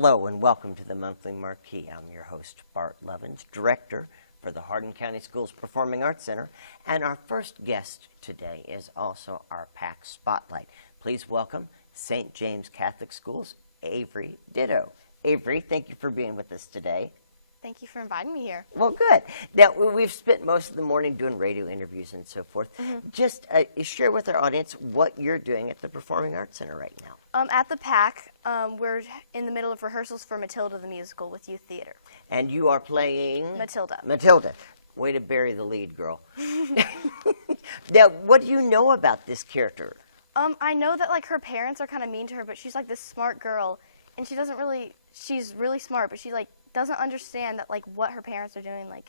Hello and welcome to the Monthly Marquee. I'm your host, Bart Levins, Director for the Hardin County Schools Performing Arts Center, and our first guest today is also our PAC Spotlight. Please welcome St. James Catholic Schools, Avery Ditto. Avery, thank you for being with us today. Thank you for inviting me here. Well, good. Now, we've spent most of the morning doing radio interviews and so forth. Just share with our audience what you're doing at the Performing Arts Center right now. At the PAC, we're in the middle of rehearsals for Matilda the musical with youth theater. And you are playing? Matilda. Matilda. Way to bury the lead, girl. Now, what do you know about this character? I know that like her parents are kind of mean to her, but she's like this smart girl, and she's really smart, but she like doesn't understand that like what her parents are doing, like,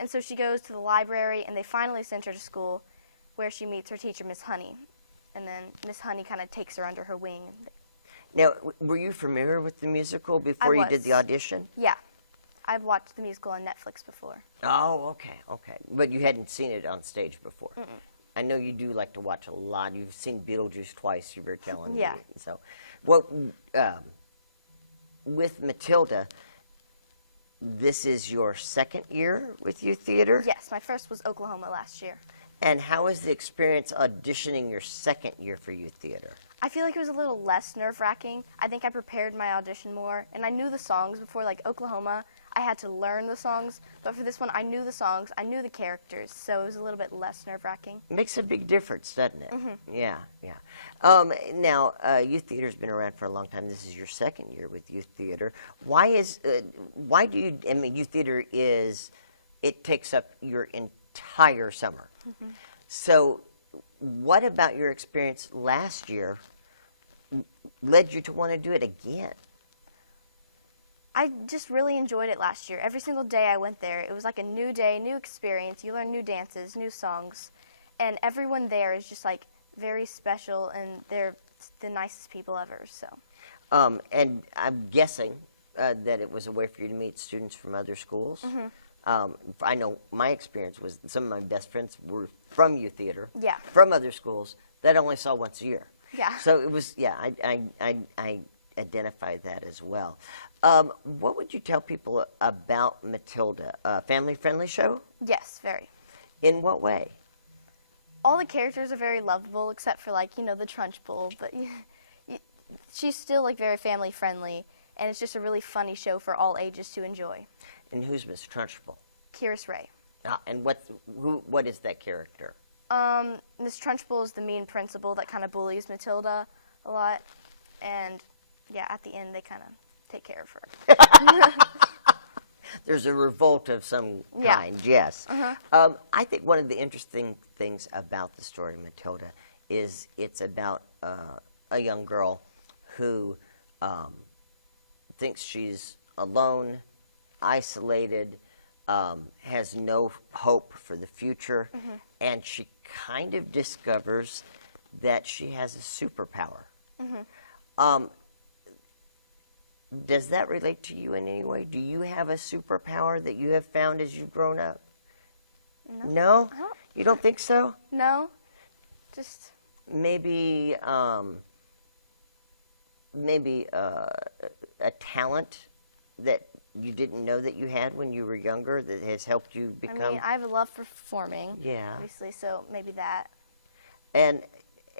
and so she goes to the library, and they finally send her to school, where she meets her teacher, Miss Honey, and then Miss Honey kind of takes her under her wing. Now, were you familiar with the musical before you did the audition? Yeah, I've watched the musical on Netflix before. Oh, okay. But you hadn't seen it on stage before. I know you do like to watch a lot. You've seen Beetlejuice twice, you were telling me. Yeah. So, well, with Matilda, this is your second year with youth theater? Yes, my first was Oklahoma last year. And how was the experience auditioning your second year for youth theater? I feel like it was a little less nerve-wracking. I think I prepared my audition more, and I knew the songs before. Like Oklahoma, I had to learn the songs, but for this one, I knew the songs, I knew the characters, so it was a little bit less nerve-wracking. Makes a big difference, doesn't it? Yeah. Now, youth theater's been around for a long time. This is your second year with youth theater. Why do you, I mean, youth theater it takes up your entire summer. So, what about your experience last year led you to want to do it again? I just really enjoyed it last year. Every single day I went there, it was like a new day, new experience. You learn new dances, new songs, and everyone there is just like very special, and they're the nicest people ever. So. And I'm guessing that it was a way for you to meet students from other schools. I know my experience was some of my best friends were from youth theater, from other schools that I only saw once a year. Yeah. So it was, I identified that as well. What would you tell people about Matilda? A family-friendly show? Yes, very. In what way? All the characters are very lovable, except for like, the Trunchbull, but she's still like very family-friendly, and it's just a really funny show for all ages to enjoy. And who's Miss Trunchbull? Kiris Ray. And what is that character? Miss Trunchbull is the mean principal that kind of bullies Matilda a lot, and yeah, at the end they kind of take care of her. There's a revolt of some kind, yes. I think one of the interesting things about the story of Matilda is it's about a young girl who thinks she's alone, isolated, has no hope for the future, and she kind of discovers that she has a superpower. Does that relate to you in any way? Do you have a superpower that you have found as you've grown up? No? No? You don't think so? No, just... Maybe a talent that you didn't know that you had when you were younger that has helped you become... I mean, I have a love for performing, obviously, so maybe that. And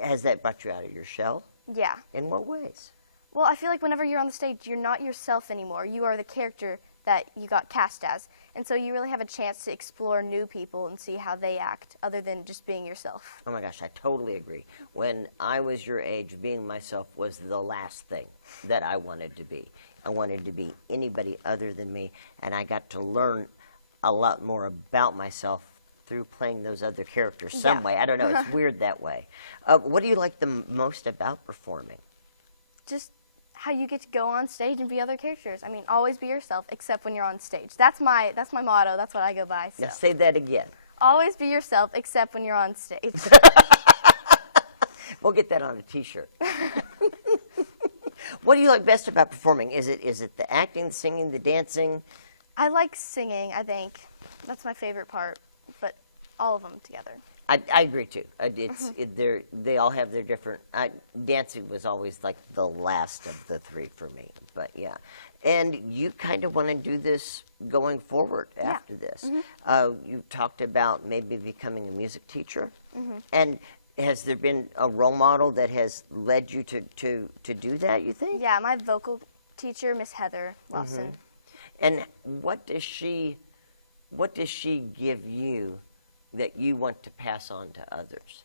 has that brought you out of your shell? Yeah. In what ways? Well, I feel like whenever you're on the stage, you're not yourself anymore. You are the character that you got cast as. And so you really have a chance to explore new people and see how they act, other than just being yourself. Oh my gosh, I totally agree. When I was your age, being myself was the last thing that I wanted to be. I wanted to be anybody other than me, and I got to learn a lot more about myself through playing those other characters some way. I don't know, it's weird that way. What do you like the most about performing? Just how you get to go on stage and be other characters. I mean, always be yourself, except when you're on stage. That's my motto. That's what I go by. So. Now say that again. Always be yourself, except when you're on stage. We'll get that on a T-shirt. What do you like best about performing? Is it the acting, the singing, the dancing? I like singing, I think. That's my favorite part, but all of them together. I agree too. They all have their different. Dancing was always like the last of the three for me, but yeah. And you kind of want to do this going forward after this. You talked about maybe becoming a music teacher, and has there been a role model that has led you to do that? You think? Yeah, my vocal teacher, Miss Heather Lawson. And what does she give you that you want to pass on to others?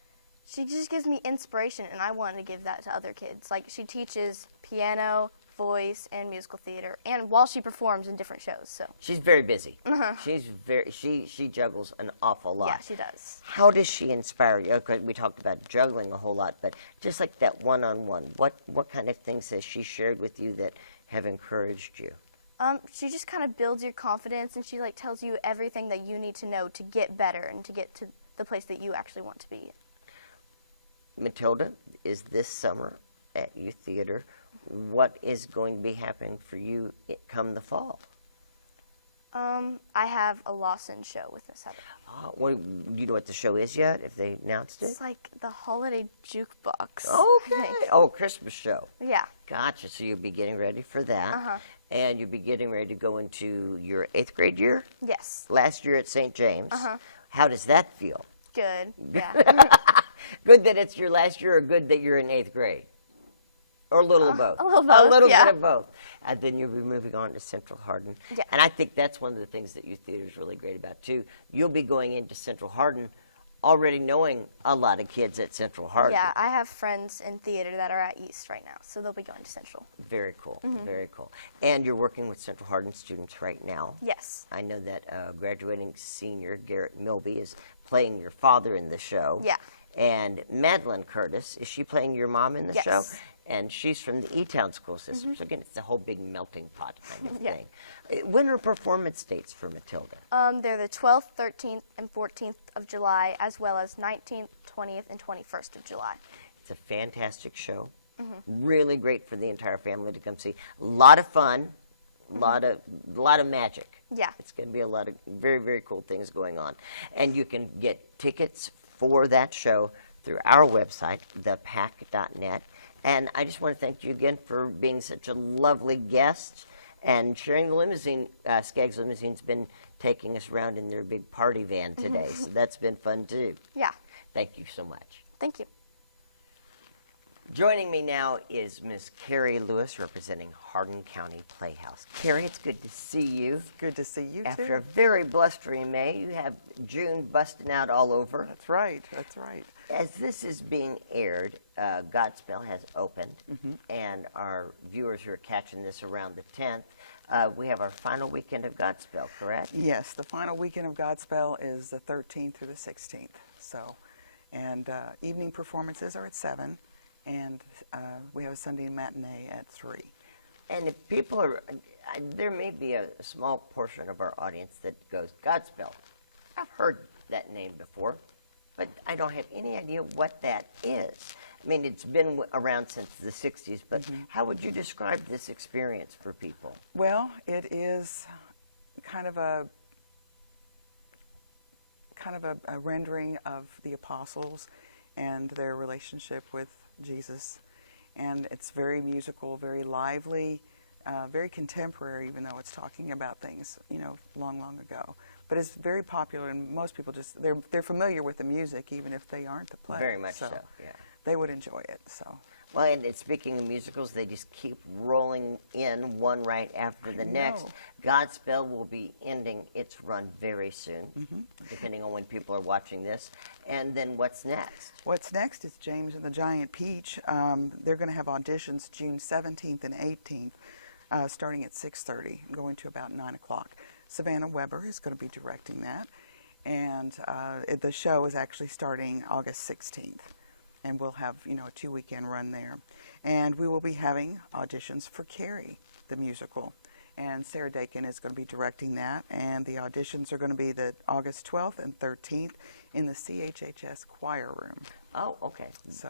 She just gives me inspiration, and I want to give that to other kids. Like, she teaches piano, voice, and musical theater, and while she performs in different shows. So She's very busy. She juggles an awful lot. yeah, she does. How does she inspire you? Okay, we talked about juggling a whole lot, but just like that one-on-one, what kind of things has she shared with you that have encouraged you? She just kind of builds your confidence, and she like tells you everything that you need to know to get better and to get to the place that you actually want to be. Matilda is this summer at Youth Theater. What is going to be happening for you come the fall? I have a Lawson show with Miss Heather. Do you know what the show is yet, if they announced it? It's like the holiday jukebox. Okay. Oh, Christmas show. Yeah. Gotcha. So you'll be getting ready for that. And you'll be getting ready to go into your 8th grade year? Yes. Last year at St. James. How does that feel? Good. Yeah. Good that it's your last year, or good that you're in 8th grade? Or a little of both? A little both, A little yeah. bit of both. And then you'll be moving on to Central Hardin. Yeah. And I think that's one of the things that Youth Theater is really great about, too. You'll be going into Central Hardin already knowing a lot of kids at Central Hardin. Yeah, I have friends in theater that are at East right now, so they'll be going to Central. Very cool. Very cool. And you're working with Central Hardin students right now. Yes. I know that graduating senior Garrett Milby is playing your father in the show. Yeah. And Madeline Curtis, is she playing your mom in the show? Yes. And she's from the E-Town school system. So again, it's a whole big melting pot kind of Yeah. thing. When are performance dates for Matilda? They're the 12th, 13th, and 14th of July, as well as 19th, 20th, and 21st of July. It's a fantastic show. Really great for the entire family to come see. A lot of fun. A lot of magic. Yeah. It's going to be a lot of very, very cool things going on. And you can get tickets for that show through our website, thepack.net. And I just want to thank you again for being such a lovely guest and sharing the limousine. Skaggs Limousine's been taking us around in their big party van today, so that's been fun too. Yeah. Thank you so much. Thank you. Joining me now is Miss Carrie Lewis, representing Hardin County Playhouse. Carrie, it's good to see you. It's good to see you, After too. a very blustery May, you have June busting out all over. That's right. That's right. As this is being aired, Godspell has opened, and our viewers who are catching this around the 10th, we have our final weekend of Godspell, correct? Yes, the final weekend of Godspell is the 13th through the 16th. So, and evening performances are at 7, and we have a Sunday matinee at 3. And if people are, there may be a small portion of our audience that goes, Godspell, I've heard that name before, but I don't have any idea what that is. I mean, it's been around since the 60s, but how would you describe this experience for people? Well, it is kind of a rendering of the apostles and their relationship with Jesus. And it's very musical, very lively, very contemporary, even though it's talking about things, long, long ago. But it's very popular, and most people they're familiar with the music, even if they aren't the play. Very much so, yeah. They would enjoy it, so. Well, and speaking of musicals, they just keep rolling in one right after the next. Godspell will be ending its run very soon, depending on when people are watching this. And then what's next? What's next is James and the Giant Peach. They're going to have auditions June 17th and 18th, starting at 6:30, going to about 9 o'clock. Savannah Weber is going to be directing that. And the show is actually starting August 16th. And we'll have, a 2-weekend run there. And we will be having auditions for Carrie, the musical. And Sarah Dakin is going to be directing that. And the auditions are going to be the August 12th and 13th in the CHHS choir room. Oh, okay. So,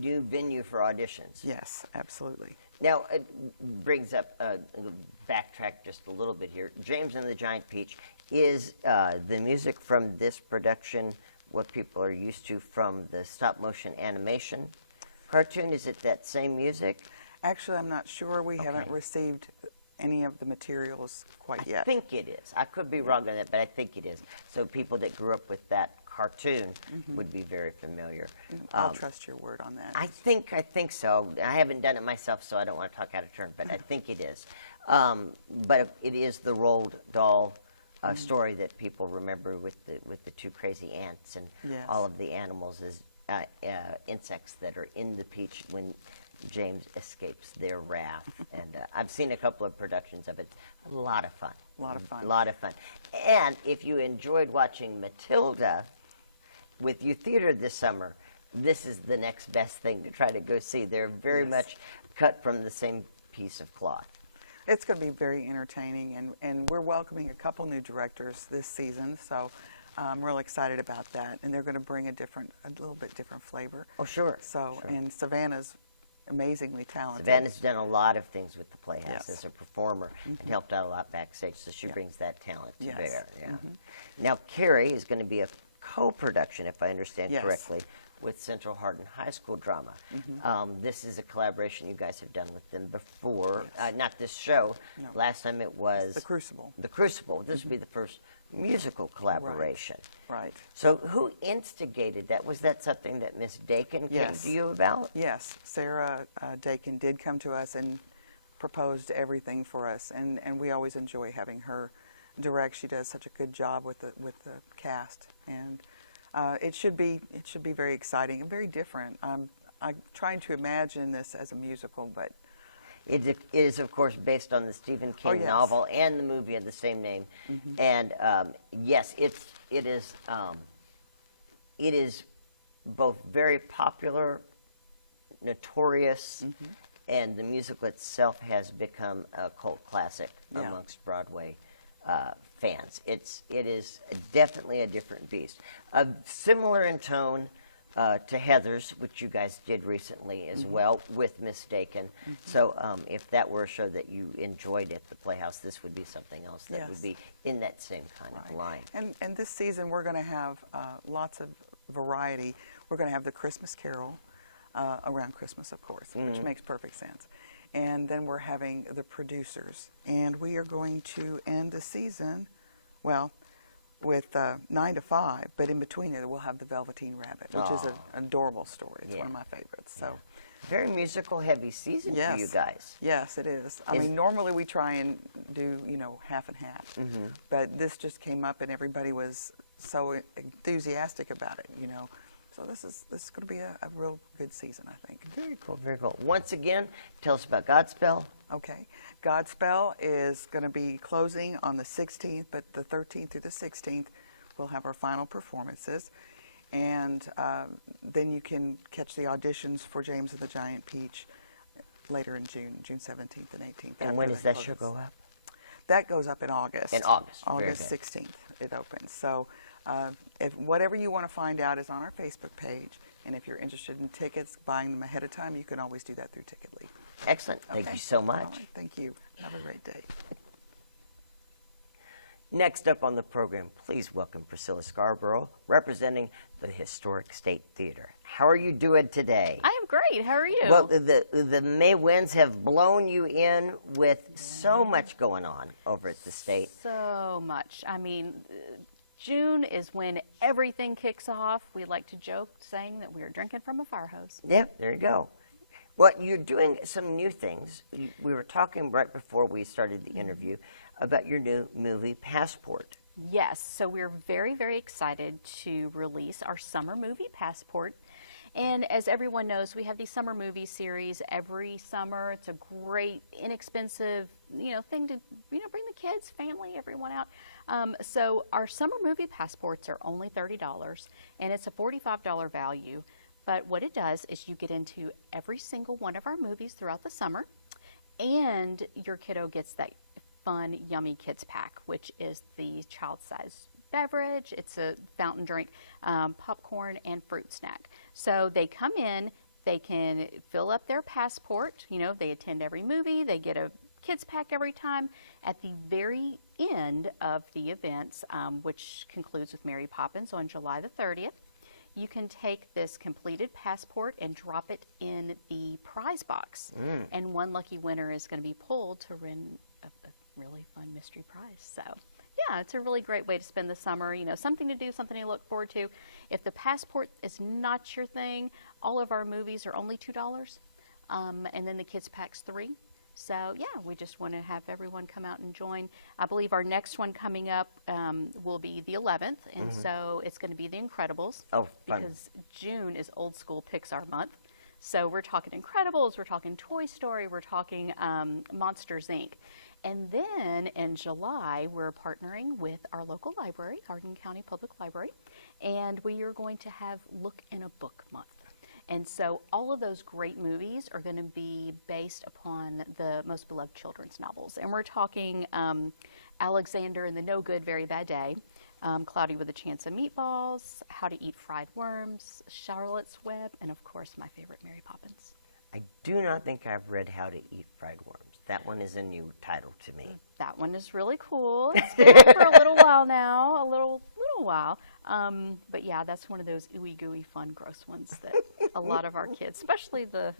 New venue for auditions. yes, absolutely. Now, it brings up, backtrack just a little bit here. James and the Giant Peach, is the music from this production what people are used to from the stop motion animation cartoon. Is it that same music? Actually, I'm not sure. We haven't Okay. received any of the materials quite I yet. think it is. I could be wrong on that, but I think it is. So people that grew up with that cartoon would be very familiar. I'll trust your word on that. I think so. I haven't done it myself, so I don't want to talk out of turn, but I think it is. But it is the Roald Dahl story that people remember with the two crazy ants and Yes. all of the animals as insects that are in the peach when James escapes their wrath. And I've seen a couple of productions of it. A lot of fun. A lot of fun. A lot of fun. And if you enjoyed watching Matilda with Youth Theater this summer, this is the next best thing to try to go see. They're very Yes. much cut from the same piece of cloth. It's going to be very entertaining, and we're welcoming a couple new directors this season, so I'm real excited about that. And they're going to bring a little bit different flavor. Oh, sure. So, sure. and Savannah's amazingly talented. Savannah's done a lot of things with the Playhouse Yes. as a performer and helped out a lot backstage, so she brings that talent to Yes. bear. Yeah. Now, Carrie is going to be a co-production, if I understand Yes. correctly, with Central Hardin High School Drama. This is a collaboration you guys have done with them before. Yes. Not this show. No. Last time it was The Crucible. The Crucible. This would be the first musical collaboration. Right. So who instigated that? Was that something that Miss Dakin Yes. came to you about? Yes, Sarah Dakin did come to us and proposed everything for us, and we always enjoy having her direct. She does such a good job with the cast, and it should be very exciting and very different. I'm trying to imagine this as a musical, but It is, of course, based on the Stephen King yes. novel and the movie of the same name. And yes, it is both very popular, notorious, and the musical itself has become a cult classic Yeah. amongst Broadway fans. It is definitely a different beast. Similar in tone to Heather's, which you guys did recently as well with Miss Dakin. So if that were a show that you enjoyed at the Playhouse, this would be something else that Yes. would be in that same kind of line. And this season we're going to have lots of variety. We're going to have the Christmas Carol around Christmas, of course, which makes perfect sense. And then we're having the producers, and we are going to end the season, well, with 9 to 5, but in between it we'll have the Velveteen Rabbit, which is an adorable story. It's one of my favorites. So Very musical heavy season for you Yes. guys. yes, it is. I Is- mean, normally we try and do half and half, but this just came up and everybody was so enthusiastic about it. So this is going to be a real good season, I think. Very cool, very cool. Once again, tell us about Godspell. Okay. Godspell is going to be closing on the 16th, but the 13th through the 16th we'll have our final performances. And then you can catch the auditions for James and the Giant Peach later in June 17th and 18th. And after when does that show closes. go up? That goes up in August. In August, very August good. 16th it opens. So if whatever you want to find out is on our Facebook page. And if you're interested in tickets, buying them ahead of time, you can always do that through Ticketly. Excellent. Thank Okay? you so All much. right, thank you. Have a great day. Next up on the program, please welcome Priscilla Scarborough, representing the Historic State Theater. How are you doing today? I am great. How are you? Well, the May winds have blown you in with so much going on over at the state. so much. I mean, June is when everything kicks off. We like to joke saying that we are drinking from a fire hose. Yep, there you go. Well, you're doing some new things. We were talking right before we started the interview about your new movie, Passport. Yes, so we're very, very excited to release our summer movie, Passport. And as everyone knows, we have these summer movie series every summer. It's a great, inexpensive, thing to, bring the kids, family, everyone out. So our summer movie passports are only $30, and it's a $45 value. But what it does is you get into every single one of our movies throughout the summer, and your kiddo gets that fun, yummy kids pack, which is the child-sized beverage. It's a fountain drink, popcorn, and fruit snack. So they come in, they can fill up their passport. They attend every movie. They get a kids pack every time. At the very end of the events, which concludes with Mary Poppins on July the 30th, you can take this completed passport and drop it in the prize box. And one lucky winner is going to be pulled to win a really fun mystery prize. So, yeah, it's a really great way to spend the summer. You know, something to do, something to look forward to. If the passport is not your thing, all of our movies are only $2. And then the kids pack's $3. So, yeah, we just want to have everyone come out and join. I believe our next one coming up will be the 11th, and so it's going to be The Incredibles. Oh, fun. Because June is old school Pixar month. So we're talking Incredibles, we're talking Toy Story, we're talking Monsters, Inc. And then in July, we're partnering with our local library, Hardin County Public Library, and we are going to have Look in a Book Month. And so all of those great movies are going to be based upon the most beloved children's novels. And we're talking Alexander and the No Good, Very Bad Day, Cloudy with a Chance of Meatballs, How to Eat Fried Worms, Charlotte's Web, and of course my favorite, Mary Poppins. I do not think I've read How to Eat Fried Worms. That one is a new title to me. That one is really cool. It's been out for a little while now, a little while. But yeah, that's one of those ooey gooey fun gross ones that a lot of our kids, especially the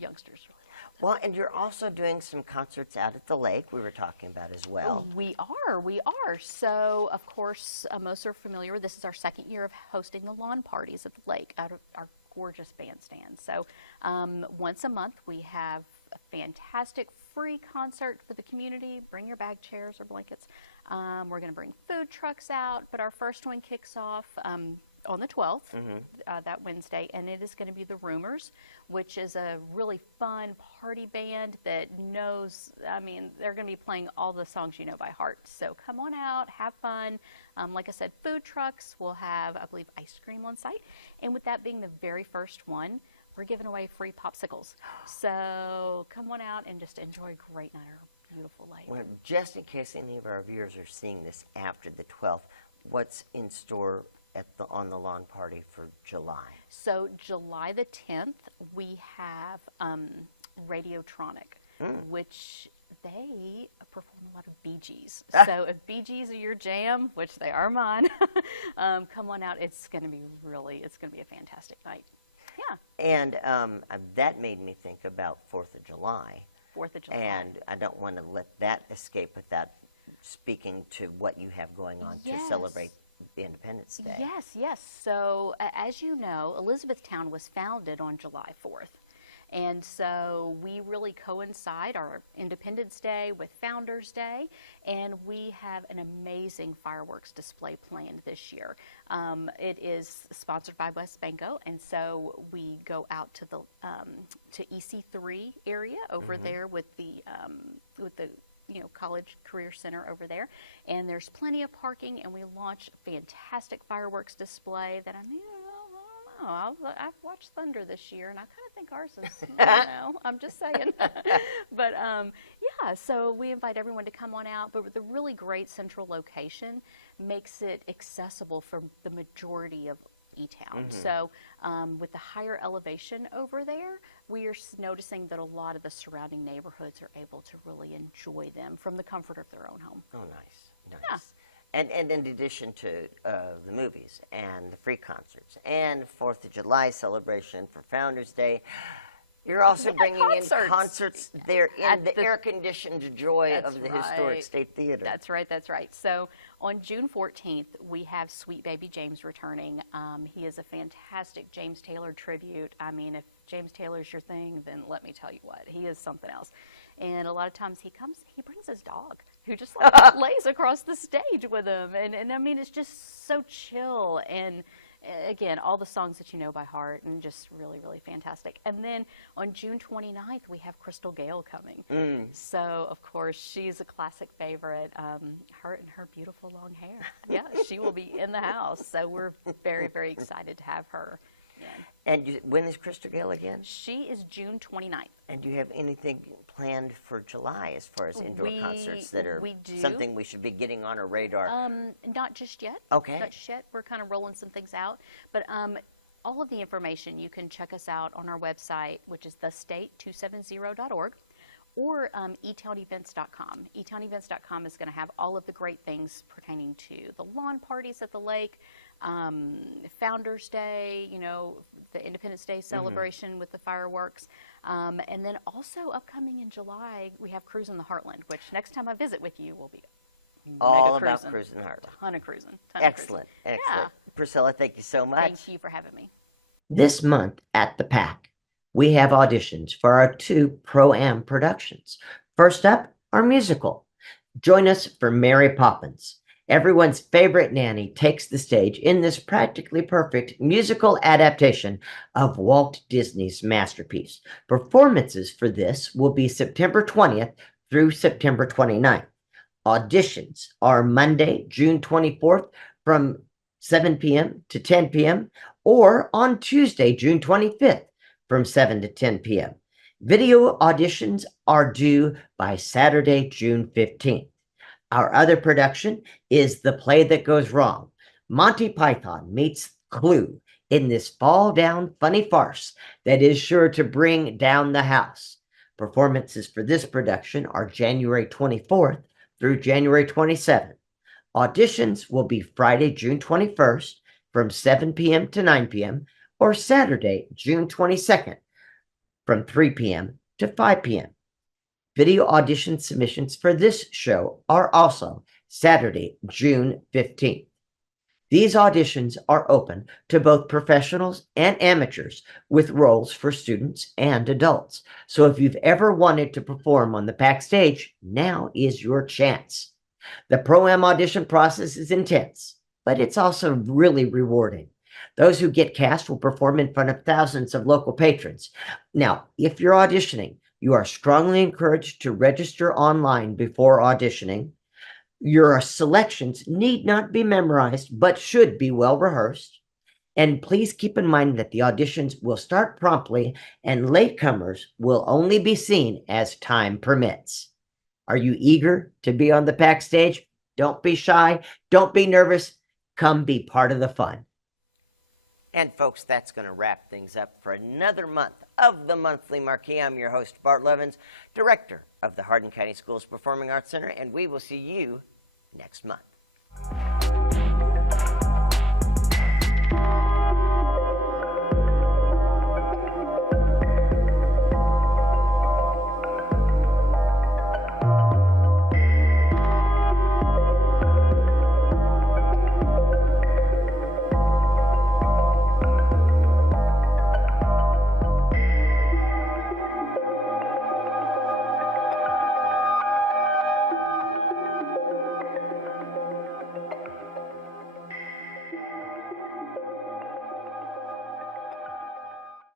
youngsters, really love. Well, and you're also doing some concerts out at the lake we were talking about as well. We are. So, of course, most are familiar. This is our second year of hosting the lawn parties at the lake out of our gorgeous bandstand. So, once a month we have a fantastic free concert for the community. Bring your bag chairs or blankets. We're going to bring food trucks out, but our first one kicks off on the 12th, that Wednesday, and it is going to be the Rumors, which is a really fun party band that knows, I mean, they're going to be playing all the songs you know by heart. So come on out, have fun. Like I said, food trucks. We'll have, I believe, ice cream on site. And with that being the very first one, we're giving away free popsicles. So come on out and just enjoy a great night at our beautiful lake. Well, just in case any of our viewers are seeing this after the 12th, what's in store on the lawn party for July? So July the 10th, we have Radiotronic, which they perform a lot of Bee Gees. So if Bee Gees are your jam, which they are mine, come on out. It's going to be a fantastic night. Yeah. And that made me think about 4th of July. 4th of July. And I don't want to let that escape without speaking to what you have going on to celebrate the Independence Day. Yes. So, as you know, Elizabethtown was founded on July 4th. And so we really coincide our Independence Day with Founders Day, and we have an amazing fireworks display planned this year. It is sponsored by West Banco, and so we go out to the to EC3 area over there with the College Career Center over there, and there's plenty of parking, and we launch a fantastic fireworks display that I don't know. I've watched Thunder this year, and I kind of think ours is, I don't know, I'm just saying. But, yeah, so we invite everyone to come on out, but with a really great central location makes it accessible for the majority of E-Town. So with the higher elevation over there, we are noticing that a lot of the surrounding neighborhoods are able to really enjoy them from the comfort of their own home. Oh, nice. Yeah. And in addition to the movies and the free concerts and 4th of July celebration for Founders Day, you're also bringing in concerts there in the air-conditioned joy of the Historic State Theater. That's right. So on June 14th, we have Sweet Baby James returning. He is a fantastic James Taylor tribute. I mean, if James Taylor's your thing, then let me tell you what, he is something else. And a lot of times he brings his dog, who just lays across the stage with him. And I mean, it's just so chill. And again, all the songs that you know by heart, and just really, really fantastic. And then on June 29th, we have Crystal Gale coming. So, of course, she's a classic favorite. Her and her beautiful long hair. Yeah, she will be in the house. So we're very, very excited to have her. And when is Crystal Gale again? She is June 29th. And do you have anything planned for July as far as indoor concerts that are something we should be getting on our radar? Not just yet. Okay. Not just yet. We're kind of rolling some things out. But all of the information, you can check us out on our website, which is thestate270.org. or etownevents.com. Etownevents.com is going to have all of the great things pertaining to the lawn parties at the lake, Founders Day, the Independence Day celebration with the fireworks. And then also upcoming in July, we have Cruise in the Heartland, which next time I visit with you will be All mega about cruising. cruising hard. Ton of cruising. Excellent, excellent. Priscilla, thank you so much. Thank you for having me. This month at the PAC, we have auditions for our 2 Pro-Am productions. First up, our musical. Join us for Mary Poppins. Everyone's favorite nanny takes the stage in this practically perfect musical adaptation of Walt Disney's masterpiece. Performances for this will be September 20th through September 29th. Auditions are Monday, June 24th from 7 p.m. to 10 p.m. or on Tuesday, June 25th from 7 to 10 p.m. Video auditions are due by Saturday, June 15th. Our other production is The Play That Goes Wrong. Monty Python meets Clue in this fall-down funny farce that is sure to bring down the house. Performances for this production are January 24th through January 27th. Auditions will be Friday, June 21st from 7 p.m. to 9 p.m. or Saturday, June 22nd from 3 p.m. to 5 p.m. Video audition submissions for this show are also Saturday, June 15th. These auditions are open to both professionals and amateurs with roles for students and adults. So if you've ever wanted to perform on the PAC stage, now is your chance. The Pro-Am audition process is intense, but it's also really rewarding. Those who get cast will perform in front of thousands of local patrons. Now, if you're auditioning, you are strongly encouraged to register online before auditioning. Your selections need not be memorized, but should be well rehearsed. And please keep in mind that the auditions will start promptly and latecomers will only be seen as time permits. Are you eager to be on the PAC stage? Don't be shy. Don't be nervous. Come be part of the fun. And folks, that's going to wrap things up for another month of the Monthly Marquee. I'm your host, Bart Levins, Director of the Hardin County Schools Performing Arts Center, and we will see you next month.